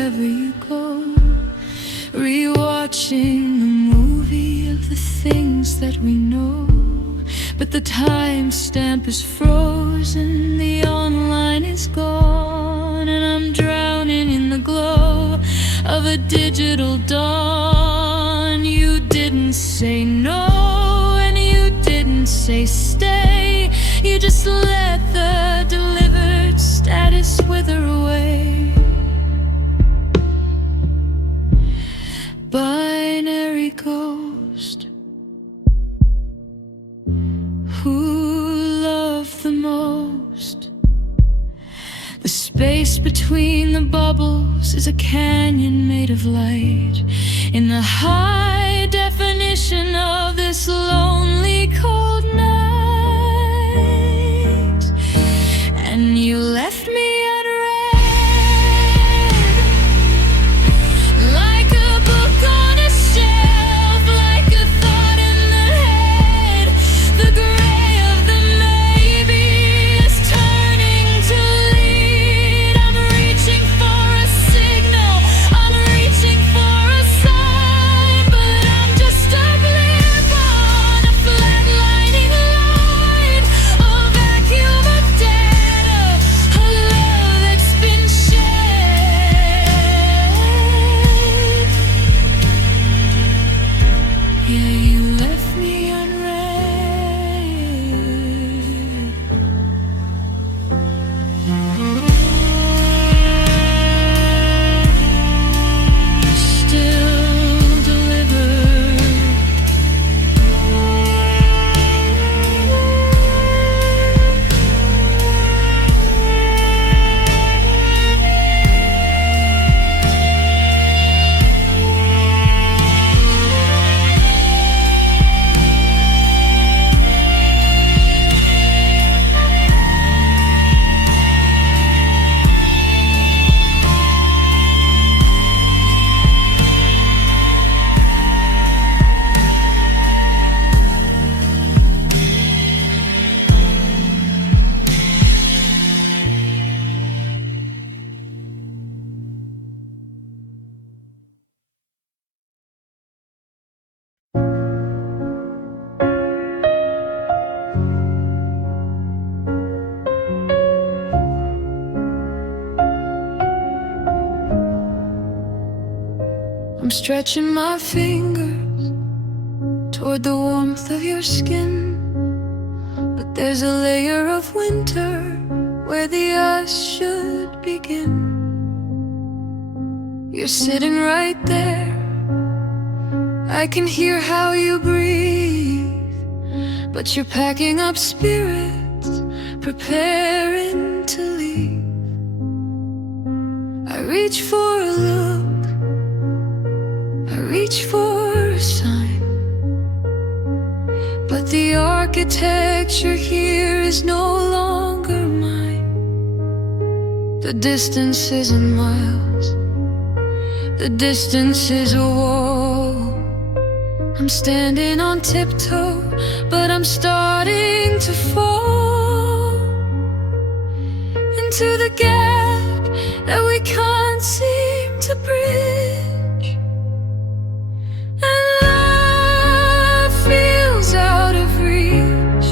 wherever you go, rewatching the movie of the things that we know. But the timestamp is frozen, the online is gone, and I'm drowning in the glow of a digital dawn. You didn't say no, and you didn't say stay. You just let the delivered status wither away. Binary ghost, who loved the most? The space between the bubbles is a canyon made of light. In the high definition of this lonely cold night, and you left me I'm stretching my fingers toward the warmth of your skin, but there's a layer of winter where the ice should begin. You're sitting right there, I can hear how you breathe, but you're packing up spirits, preparing to leave. I reach for a look, I reach for a sign, but the architecture here is no longer mine. The distance isn't miles, the distance is a wall. I'm standing on tiptoe, but I'm starting to fall into the gap that we can't seem to bridge. And love feels out of reach,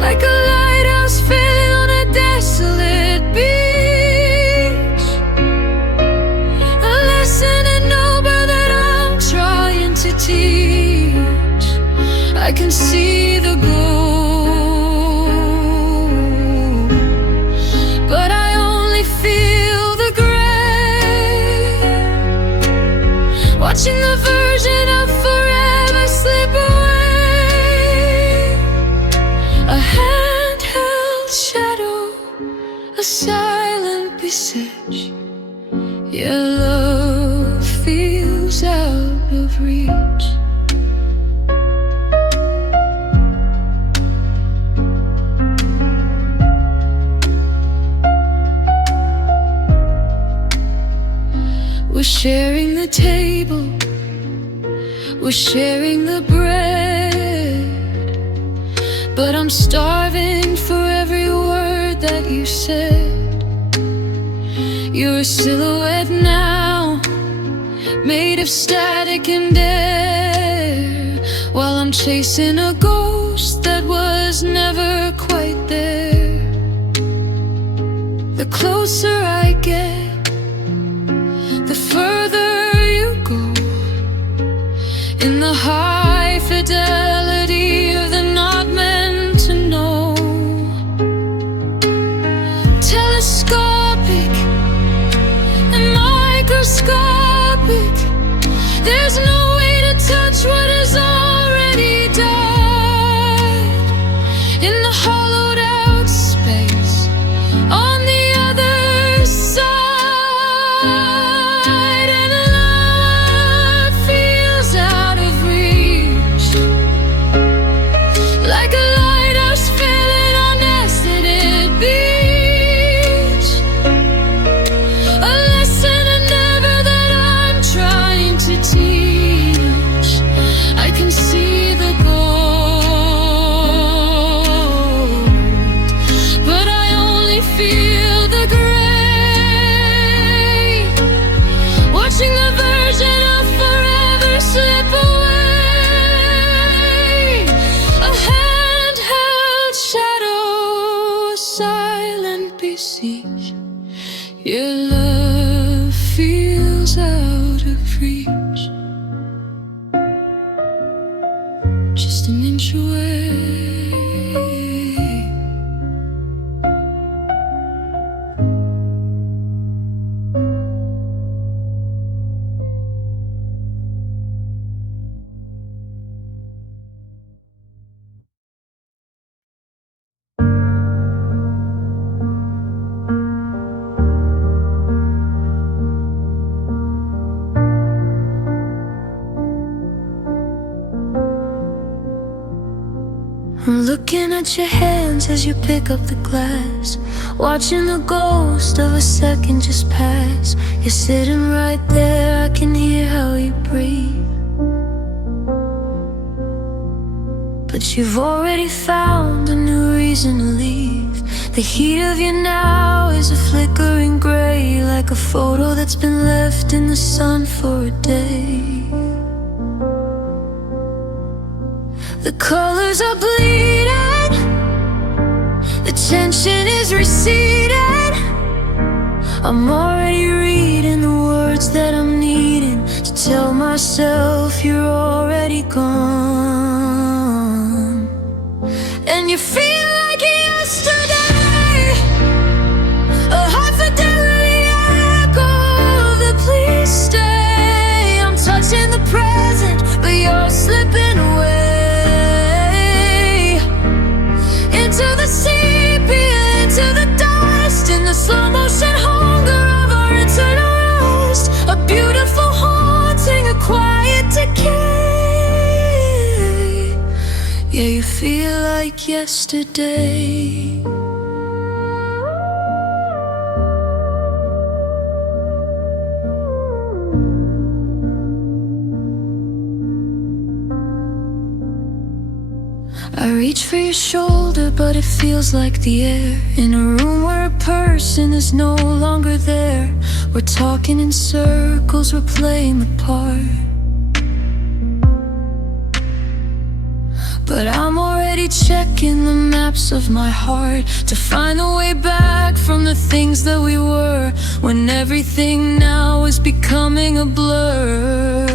like a lighthouse failing on a desolate beach. A lesson in Nobel that I'm trying to teach. I can see the goal, but I only feel the gray, watching the version of forever slip away. A handheld shadow, a silent beseech. Your love feels out of reach. We're sharing the table, we're sharing the bread, but I'm starving for every word that you said. You're a silhouette now, made of static and air, while I'm chasing a ghost that was never quite there. The closer I get, the further you go, in the high fidelity of the not meant to know. Telescopic and microscopic, there's no way to touch what has already died. In the hollowed out space on the other side, and love feels out of reach, like a lighthouse failing on deserted beach. A lesson never that I'm trying to teach. I can see the gold, but I only feel the gray, watching the version of forever slip away. A handheld shadow, a silent besiege. Your love feels out of reach, just an inch away. I'm looking at your hands as you pick up the glass, watching the ghost of a second just pass. You're sitting right there, I can hear how you breathe, but you've already found a new reason to leave. The heat of you now is a flickering gray, like a photo that's been left in the sun for a day. The colors are bleeding, the tension is receding. I'm already reading the words that I'm needing to tell myself you're already gone. And you feel like yesterday, a high fidelity echo of the please stay. I'm touching the present, but you're slipping away into the sepia, into the dust, in the slow motion hunger of our eternal rest. A beautiful haunting, a quiet decay. Yeah, you feel like yesterday. I reach for your shoulder, but it feels like the air in a room where a person is no longer there. We're talking in circles, we're playing the part, but I'm already checking the maps of my heart to find the way back from the things that we were, when everything now is becoming a blur.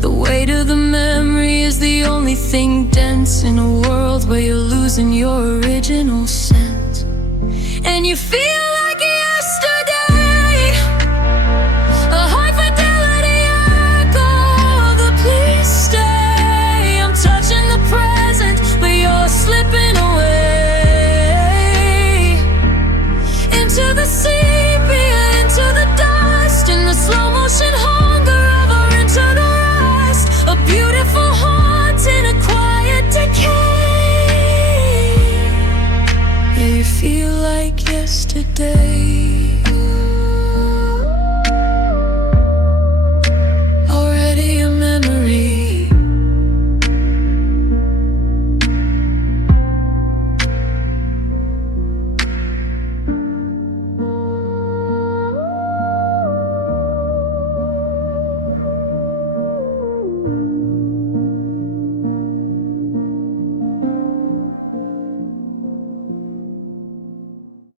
The weight of the memory is the only thing dense in a world where you're losing your original sense. And you feel like yesterday, a high fidelity echo of the please stay. I'm touching the present, but you're slipping away into the sepia, into the dust, in the slow motion hunger of our internal rest. A beautiful haunting, a quiet decay. Yeah, you feel like yesterday.